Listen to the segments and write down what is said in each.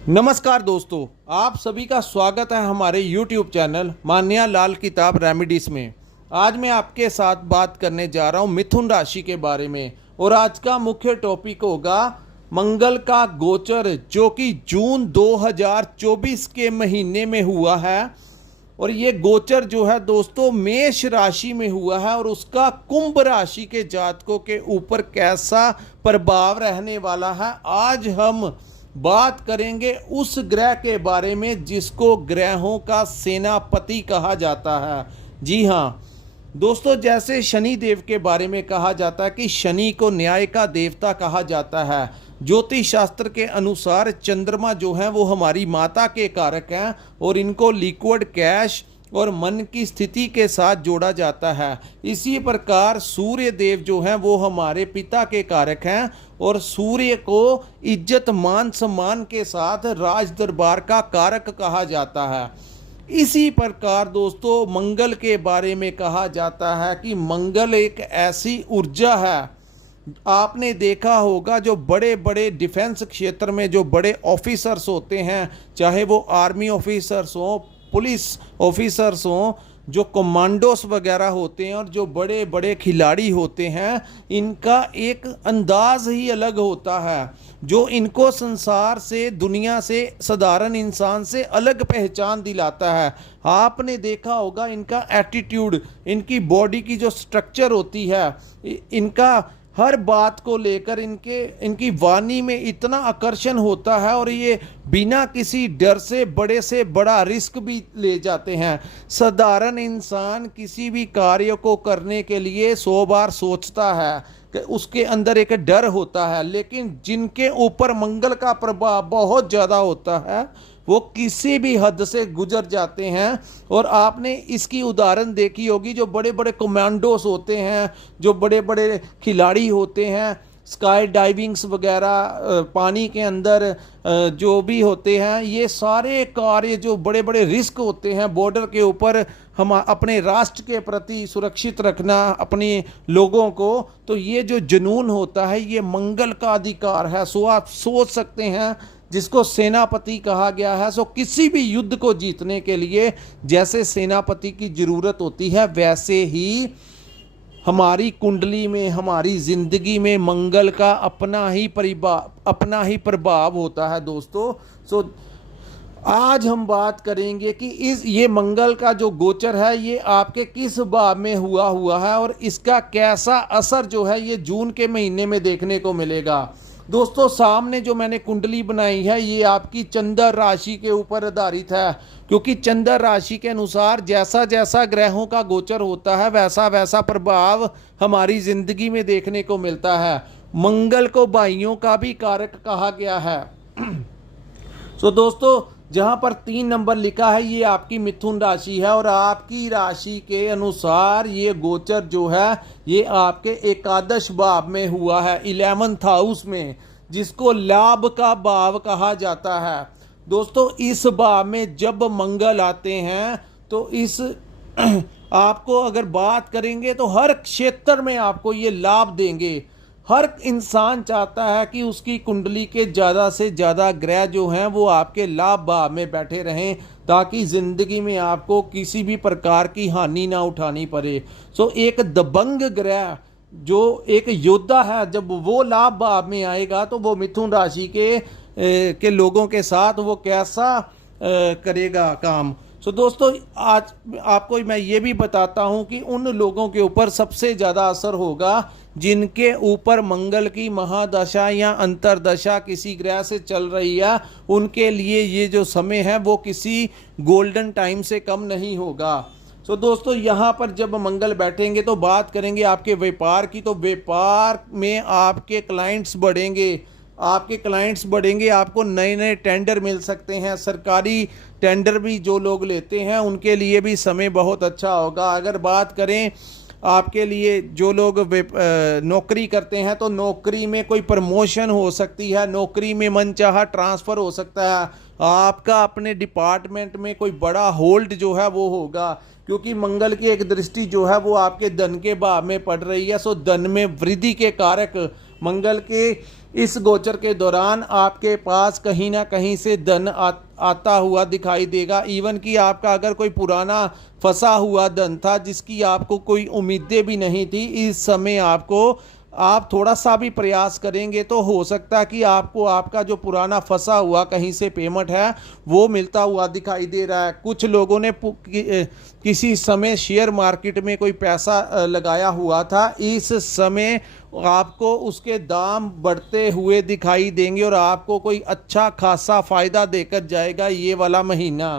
नमस्कार दोस्तों, आप सभी का स्वागत है हमारे YouTube चैनल मान्या लाल किताब रेमेडीज में। आज मैं आपके साथ बात करने जा रहा हूं मिथुन राशि के बारे में और आज का मुख्य टॉपिक होगा मंगल का गोचर, जो कि जून 2024 के महीने में हुआ है। और ये गोचर जो है दोस्तों मेष राशि में हुआ है और उसका कुंभ राशि के जातकों के ऊपर कैसा प्रभाव रहने वाला है। आज हम बात करेंगे उस ग्रह के बारे में जिसको ग्रहों का सेनापति कहा जाता है। जी हाँ दोस्तों, जैसे शनि देव के बारे में कहा जाता है कि शनि को न्याय का देवता कहा जाता है। ज्योतिष शास्त्र के अनुसार चंद्रमा जो है वो हमारी माता के कारक हैं और इनको लिक्विड कैश और मन की स्थिति के साथ जोड़ा जाता है। इसी प्रकार सूर्य देव जो हैं वो हमारे पिता के कारक हैं और सूर्य को इज्जत मान सम्मान के साथ राज दरबार का कारक कहा जाता है। इसी प्रकार दोस्तों मंगल के बारे में कहा जाता है कि मंगल एक ऐसी ऊर्जा है, आपने देखा होगा जो बड़े बड़े डिफेंस क्षेत्र में जो बड़े ऑफिसर्स होते हैं, चाहे वो आर्मी ऑफिसर्स हों, पुलिस ऑफिसर्स हों, जो कमांडोस वगैरह होते हैं और जो बड़े बड़े खिलाड़ी होते हैं, इनका एक अंदाज ही अलग होता है जो इनको संसार से, दुनिया से, साधारण इंसान से अलग पहचान दिलाता है। आपने देखा होगा इनका एटीट्यूड, इनकी बॉडी की जो स्ट्रक्चर होती है, इनका हर बात को लेकर इनकी वाणी में इतना आकर्षण होता है और ये बिना किसी डर से बड़ा रिस्क भी ले जाते हैं। साधारण इंसान किसी भी कार्य को करने के लिए 100 बार सोचता है कि उसके अंदर एक डर होता है, लेकिन जिनके ऊपर मंगल का प्रभाव बहुत ज़्यादा होता है वो किसी भी हद से गुजर जाते हैं। और आपने इसकी उदाहरण देखी होगी, जो बड़े बड़े कमांडोस होते हैं, जो बड़े बड़े खिलाड़ी होते हैं, स्काई डाइविंग्स वगैरह, पानी के अंदर जो भी होते हैं, ये सारे कार्य जो बड़े बड़े रिस्क होते हैं बॉर्डर के ऊपर, हम अपने राष्ट्र के प्रति सुरक्षित रखना अपने लोगों को, तो ये जो जुनून होता है ये मंगल का अधिकार है। सो आप सोच सकते हैं जिसको सेनापति कहा गया है, सो किसी भी युद्ध को जीतने के लिए जैसे सेनापति की जरूरत होती है, वैसे ही हमारी कुंडली में, हमारी जिंदगी में मंगल का अपना ही प्रभाव होता है दोस्तों। सो आज हम बात करेंगे कि ये मंगल का जो गोचर है ये आपके किस भाव में हुआ है और इसका कैसा असर जो है ये जून के महीने में देखने को मिलेगा। दोस्तों सामने जो मैंने कुंडली बनाई है ये आपकी चंद्र राशि के ऊपर आधारित है, क्योंकि चंद्र राशि के अनुसार जैसा जैसा ग्रहों का गोचर होता है वैसा वैसा प्रभाव हमारी जिंदगी में देखने को मिलता है। मंगल को भाइयों का भी कारक कहा गया है। सो दोस्तों जहां पर 3 नंबर लिखा है ये आपकी मिथुन राशि है और आपकी राशि के अनुसार ये गोचर जो है ये आपके एकादश भाव में हुआ है, 11th हाउस में, जिसको लाभ का भाव कहा जाता है। दोस्तों इस भाव में जब मंगल आते हैं तो इस आपको अगर बात करेंगे तो हर क्षेत्र में आपको ये लाभ देंगे। हर इंसान चाहता है कि उसकी कुंडली के ज़्यादा से ज़्यादा ग्रह जो हैं वो आपके लाभ भाव में बैठे रहें, ताकि ज़िंदगी में आपको किसी भी प्रकार की हानि ना उठानी पड़े। सो एक दबंग ग्रह जो एक योद्धा है, जब वो लाभ भाव में आएगा तो वो मिथुन राशि के लोगों के साथ वो कैसा करेगा काम। सो दोस्तों आज आपको मैं ये भी बताता हूँ कि उन लोगों के ऊपर सबसे ज़्यादा असर होगा जिनके ऊपर मंगल की महादशा या अंतरदशा किसी ग्रह से चल रही है। उनके लिए ये जो समय है वो किसी गोल्डन टाइम से कम नहीं होगा। सो दोस्तों यहाँ पर जब मंगल बैठेंगे तो बात करेंगे आपके व्यापार की। तो व्यापार में आपके क्लाइंट्स बढ़ेंगे, आपको नए नए टेंडर मिल सकते हैं। सरकारी टेंडर भी जो लोग लेते हैं उनके लिए भी समय बहुत अच्छा होगा। अगर बात करें आपके लिए जो लोग नौकरी करते हैं तो नौकरी में कोई प्रमोशन हो सकती है, नौकरी में मनचाहा ट्रांसफ़र हो सकता है, आपका अपने डिपार्टमेंट में कोई बड़ा होल्ड जो है वो होगा, क्योंकि मंगल की एक दृष्टि जो है वो आपके धन के भाव में पड़ रही है। सो धन में वृद्धि के कारक मंगल के इस गोचर के दौरान आपके पास कहीं ना कहीं से धन आता हुआ दिखाई देगा। इवन कि आपका अगर कोई पुराना फंसा हुआ धन था जिसकी आपको कोई उम्मीदें भी नहीं थी, इस समय आप थोड़ा सा भी प्रयास करेंगे तो हो सकता है कि आपको आपका जो पुराना फंसा हुआ कहीं से पेमेंट है वो मिलता हुआ दिखाई दे रहा है। कुछ लोगों ने किसी समय शेयर मार्केट में कोई पैसा लगाया हुआ था, इस समय आपको उसके दाम बढ़ते हुए दिखाई देंगे और आपको कोई अच्छा खासा फायदा देकर जाएगा ये वाला महीना।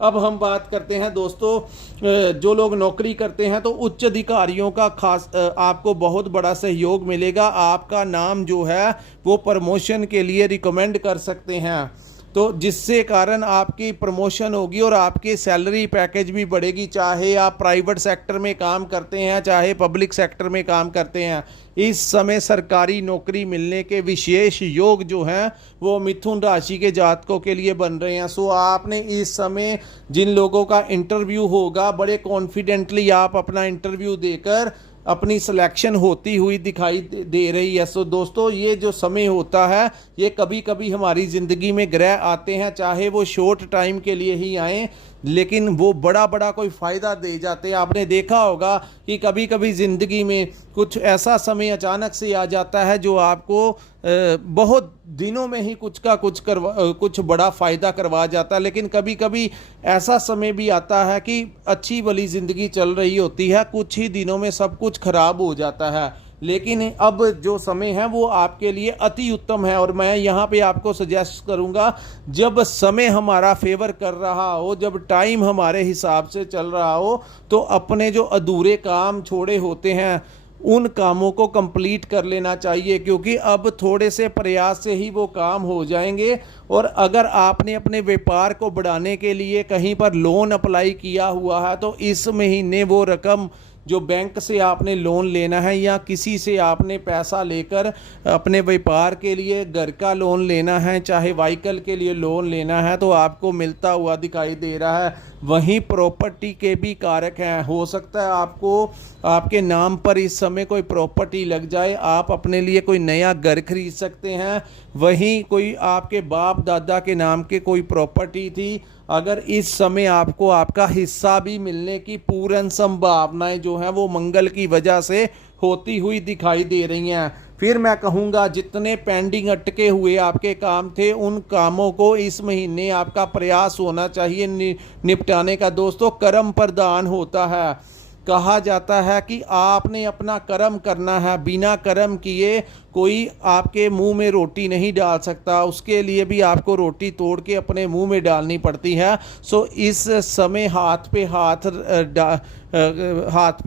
अब हम बात करते हैं दोस्तों, जो लोग नौकरी करते हैं तो उच्च अधिकारियों का खास आपको बहुत बड़ा सहयोग मिलेगा। आपका नाम जो है वो प्रमोशन के लिए रिकमेंड कर सकते हैं, तो जिससे कारण आपकी प्रमोशन होगी और आपकी सैलरी पैकेज भी बढ़ेगी। चाहे आप प्राइवेट सेक्टर में काम करते हैं चाहे पब्लिक सेक्टर में काम करते हैं, इस समय सरकारी नौकरी मिलने के विशेष योग जो हैं वो मिथुन राशि के जातकों के लिए बन रहे हैं। सो आपने इस समय जिन लोगों का इंटरव्यू होगा, बड़े कॉन्फिडेंटली आप अपना इंटरव्यू देकर अपनी सिलेक्शन होती हुई दिखाई दे रही है। सो दोस्तों, ये जो समय होता है ये कभी कभी हमारी ज़िंदगी में ग्रह आते हैं, चाहे वो शॉर्ट टाइम के लिए ही आएँ, लेकिन वो बड़ा कोई फ़ायदा दे जाते हैं। आपने देखा होगा कि कभी कभी ज़िंदगी में कुछ ऐसा समय अचानक से आ जाता है जो आपको बहुत दिनों में ही कुछ बड़ा फ़ायदा करवा जाता है। लेकिन कभी कभी ऐसा समय भी आता है कि अच्छी भली ज़िंदगी चल रही होती है, कुछ ही दिनों में सब कुछ खराब हो जाता है। लेकिन अब जो समय है वो आपके लिए अति उत्तम है और मैं यहाँ पे आपको सजेस्ट करूँगा, जब समय हमारा फेवर कर रहा हो, जब टाइम हमारे हिसाब से चल रहा हो, तो अपने जो अधूरे काम छोड़े होते हैं उन कामों को कंप्लीट कर लेना चाहिए, क्योंकि अब थोड़े से प्रयास से ही वो काम हो जाएंगे। और अगर आपने अपने व्यापार को बढ़ाने के लिए कहीं पर लोन अप्लाई किया हुआ है तो इस महीने वो रकम जो बैंक से आपने लोन लेना है या किसी से आपने पैसा लेकर अपने व्यापार के लिए घर का लोन लेना है, चाहे व्हीकल के लिए लोन लेना है, तो आपको मिलता हुआ दिखाई दे रहा है। वहीं प्रॉपर्टी के भी कारक हैं, हो सकता है आपको आपके नाम पर इस समय कोई प्रॉपर्टी लग जाए, आप अपने लिए कोई नया घर खरीद सकते हैं। वहीं कोई आपके बाप दादा के नाम के कोई प्रॉपर्टी थी, अगर इस समय आपको आपका हिस्सा भी मिलने की पूर्ण संभावनाएं जो हैं वो मंगल की वजह से होती हुई दिखाई दे रही हैं। फिर मैं कहूँगा जितने पेंडिंग अटके हुए आपके काम थे उन कामों को इस महीने आपका प्रयास होना चाहिए निपटाने का। दोस्तों, कर्म प्रधान होता है, कहा जाता है कि आपने अपना कर्म करना है, बिना कर्म किए कोई आपके मुंह में रोटी नहीं डाल सकता, उसके लिए भी आपको रोटी तोड़ के अपने मुंह में डालनी पड़ती है। सो इस समय हाथ पे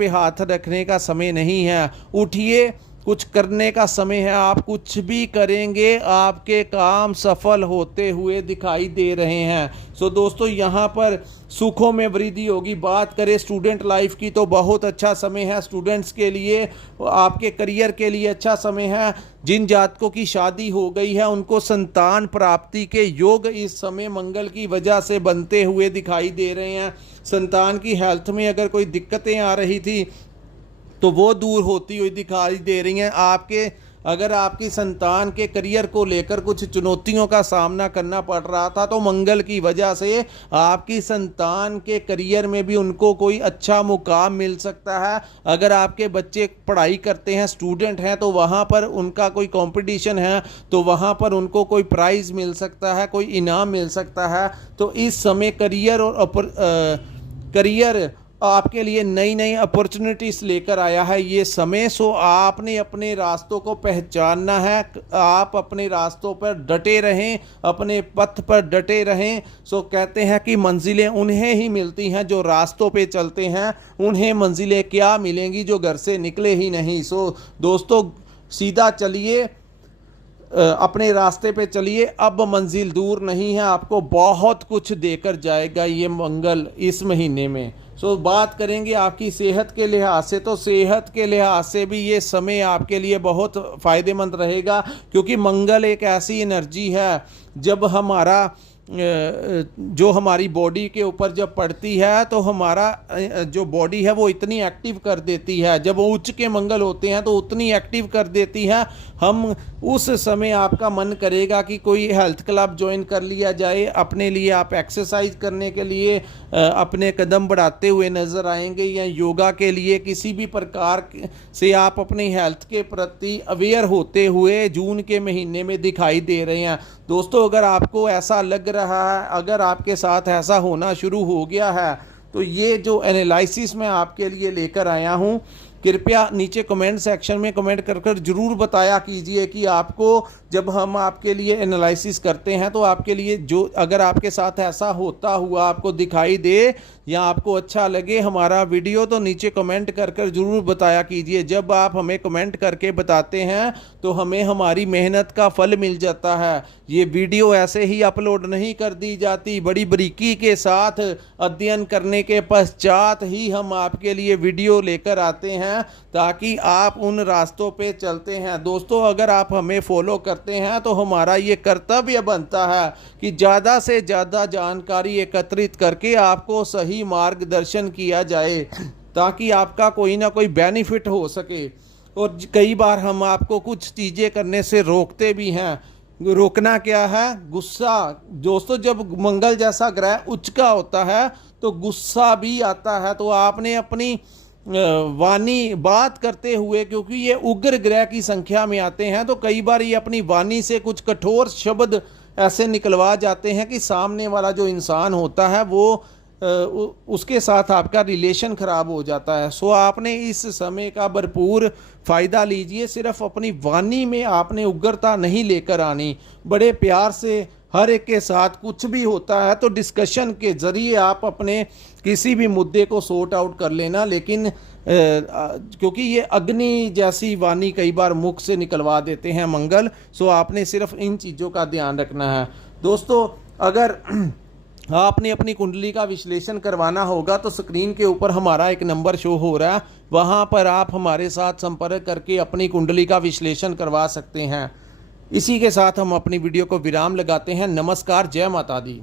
हाथ रखने का समय नहीं है, उठिए, कुछ करने का समय है। आप कुछ भी करेंगे आपके काम सफल होते हुए दिखाई दे रहे हैं। सो दोस्तों, यहाँ पर सुखों में वृद्धि होगी। बात करें स्टूडेंट लाइफ की तो बहुत अच्छा समय है स्टूडेंट्स के लिए, आपके करियर के लिए अच्छा समय है। जिन जातकों की शादी हो गई है उनको संतान प्राप्ति के योग इस समय मंगल की वजह से बनते हुए दिखाई दे रहे हैं। संतान की हेल्थ में अगर कोई दिक्कतें आ रही थी तो वो दूर होती हुई दिखाई दे रही हैं। अगर आपकी संतान के करियर को लेकर कुछ चुनौतियों का सामना करना पड़ रहा था तो मंगल की वजह से आपकी संतान के करियर में भी उनको कोई अच्छा मुकाम मिल सकता है। अगर आपके बच्चे पढ़ाई करते हैं, स्टूडेंट हैं, तो वहाँ पर उनका कोई कंपटीशन है तो वहाँ पर उनको कोई प्राइज़ मिल सकता है, कोई इनाम मिल सकता है। तो इस समय करियर आपके लिए नई अपॉर्चुनिटीज़ लेकर आया है ये समय। सो आपने अपने रास्तों को पहचानना है, आप अपने रास्तों पर डटे रहें, अपने पथ पर डटे रहें। सो कहते हैं कि मंजिलें उन्हें ही मिलती हैं जो रास्तों पे चलते हैं, उन्हें मंजिलें क्या मिलेंगी जो घर से निकले ही नहीं। सो दोस्तों, सीधा चलिए, अपने रास्ते पे चलिए, अब मंजिल दूर नहीं है, आपको बहुत कुछ देकर जाएगा ये मंगल इस महीने में। सो बात करेंगे आपकी सेहत के लिहाज से, तो सेहत के लिहाज से भी ये समय आपके लिए बहुत फ़ायदेमंद रहेगा, क्योंकि मंगल एक ऐसी एनर्जी है जब हमारा जो हमारी बॉडी के ऊपर जब पड़ती है तो हमारा जो बॉडी है वो इतनी एक्टिव कर देती है। जब वो उच्च के मंगल होते हैं तो उतनी एक्टिव कर देती है, हम उस समय आपका मन करेगा कि कोई हेल्थ क्लब ज्वाइन कर लिया जाए। अपने लिए आप एक्सरसाइज करने के लिए अपने कदम बढ़ाते हुए नज़र आएंगे, या योगा के लिए किसी भी प्रकार से आप अपनी हेल्थ के प्रति अवेयर होते हुए जून के महीने में दिखाई दे रहे हैं। दोस्तों, अगर आपको ऐसा लग रहा है, अगर आपके साथ ऐसा होना शुरू हो गया है, तो ये जो एनालिसिस मैं आपके लिए लेकर आया हूँ, कृपया नीचे कमेंट सेक्शन में कमेंट कर ज़रूर बताया कीजिए कि आपको जब हम आपके लिए एनालिसिस करते हैं तो आपके लिए जो अगर आपके साथ ऐसा होता हुआ आपको दिखाई दे या आपको अच्छा लगे हमारा वीडियो, तो नीचे कमेंट कर ज़रूर बताया कीजिए। जब आप हमें कमेंट करके बताते हैं तो हमें हमारी मेहनत का फल मिल जाता है। ये वीडियो ऐसे ही अपलोड नहीं कर दी जाती, बड़ी बारीकी के साथ अध्ययन करने के पश्चात ही हम आपके लिए वीडियो लेकर आते हैं ताकि आप उन रास्तों पे चलते हैं। दोस्तों, अगर आप हमें फॉलो करते हैं तो हमारा ये कर्तव्य बनता है कि ज़्यादा से ज़्यादा जानकारी एकत्रित करके आपको सही मार्गदर्शन किया जाए ताकि आपका कोई ना कोई बेनिफिट हो सके। और कई बार हम आपको कुछ चीज़ें करने से रोकते भी हैं। रोकना क्या है? गुस्सा। दोस्तों, जब मंगल जैसा ग्रह उच्च का होता है तो गुस्सा भी आता है। तो आपने अपनी वाणी बात करते हुए, क्योंकि ये उग्र ग्रह की संख्या में आते हैं, तो कई बार ये अपनी वाणी से कुछ कठोर शब्द ऐसे निकलवा जाते हैं कि सामने वाला जो इंसान होता है वो उसके साथ आपका रिलेशन ख़राब हो जाता है। सो आपने इस समय का भरपूर फ़ायदा लीजिए। सिर्फ अपनी वाणी में आपने उग्रता नहीं लेकर आनी, बड़े प्यार से हर एक के साथ कुछ भी होता है तो डिस्कशन के ज़रिए आप अपने किसी भी मुद्दे को सॉर्ट आउट कर लेना। लेकिन क्योंकि ये अग्नि जैसी वाणी कई बार मुख से निकलवा देते हैं मंगल, सो आपने सिर्फ इन चीज़ों का ध्यान रखना है। दोस्तों, अगर आपने अपनी कुंडली का विश्लेषण करवाना होगा तो स्क्रीन के ऊपर हमारा एक नंबर शो हो रहा है, वहाँ पर आप हमारे साथ संपर्क करके अपनी कुंडली का विश्लेषण करवा सकते हैं। इसी के साथ हम अपनी वीडियो को विराम लगाते हैं। नमस्कार, जय माता दी।